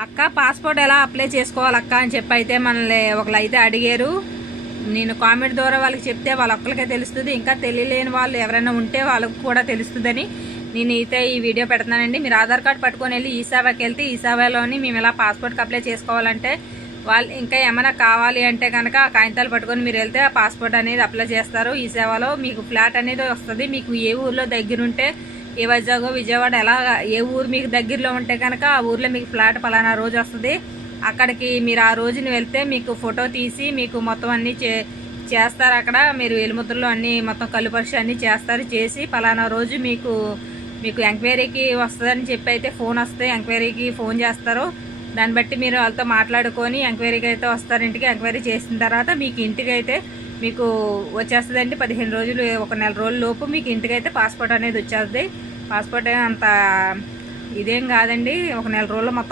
అక్క పాస్పోర్ట్ ఎలా అప్లై చేసుకోవాలి అక్క అని చెప్పి అయితే మనల్ని ఒకళ్ళు అయితే అడిగారు. నేను కామెంట్ ద్వారా వాళ్ళకి చెప్తే వాళ్ళ ఒక్కరికే తెలుస్తుంది, ఇంకా తెలియలేని వాళ్ళు ఎవరైనా ఉంటే వాళ్ళకు కూడా తెలుస్తుందని నేను అయితే ఈ వీడియో పెడుతున్నానండి. మీరు ఆధార్ కార్డు పట్టుకొని వెళ్ళి ఈ సేవకి వెళ్తే ఈ సేవలోని మేము ఇలా పాస్పోర్ట్కి అప్లై చేసుకోవాలంటే వాళ్ళు ఇంకా ఏమైనా కావాలి అంటే కనుక ఆ కాగితాలు పట్టుకొని మీరు వెళ్తే ఆ పాస్పోర్ట్ అనేది అప్లై చేస్తారు. ఈ సేవలో మీకు ఫ్లాట్ అనేది వస్తుంది. మీకు ఏ ఊర్లో దగ్గరుంటే ఏ వైజాగ్ విజయవాడ ఎలా ఏ ఊరు మీకు దగ్గరలో ఉంటే కనుక ఆ ఊర్లో మీకు ఫ్లాట్ పలానా రోజు వస్తుంది. అక్కడికి మీరు ఆ రోజుని వెళ్తే మీకు ఫోటో తీసి మీకు మొత్తం అన్నీ చేస్తారు. అక్కడ మీరు ఎలుముద్రలు అన్నీ మొత్తం కళ్ళు పరీక్ష అన్నీ చేస్తారు. చేసి పలానా రోజు మీకు ఎంక్వైరీకి వస్తుందని చెప్పి అయితే ఫోన్ వస్తే ఎంక్వైరీకి ఫోన్ చేస్తారు. దాన్ని బట్టి మీరు వాళ్ళతో మాట్లాడుకొని ఎంక్వైరీకి అయితే వస్తారు. ఇంటికి ఎంక్వైరీ చేసిన తర్వాత మీకు ఇంటికి అయితే మీకు వచ్చేస్తుందండి. 15 రోజులు 1 నెల రోజుల లోపు మీకు ఇంటికైతే పాస్పోర్ట్ అనేది వచ్చేస్తుంది. పాస్పోర్ట్ అంత ఇదేం కాదండి, 1 నెల రోజుల్లో మొత్తం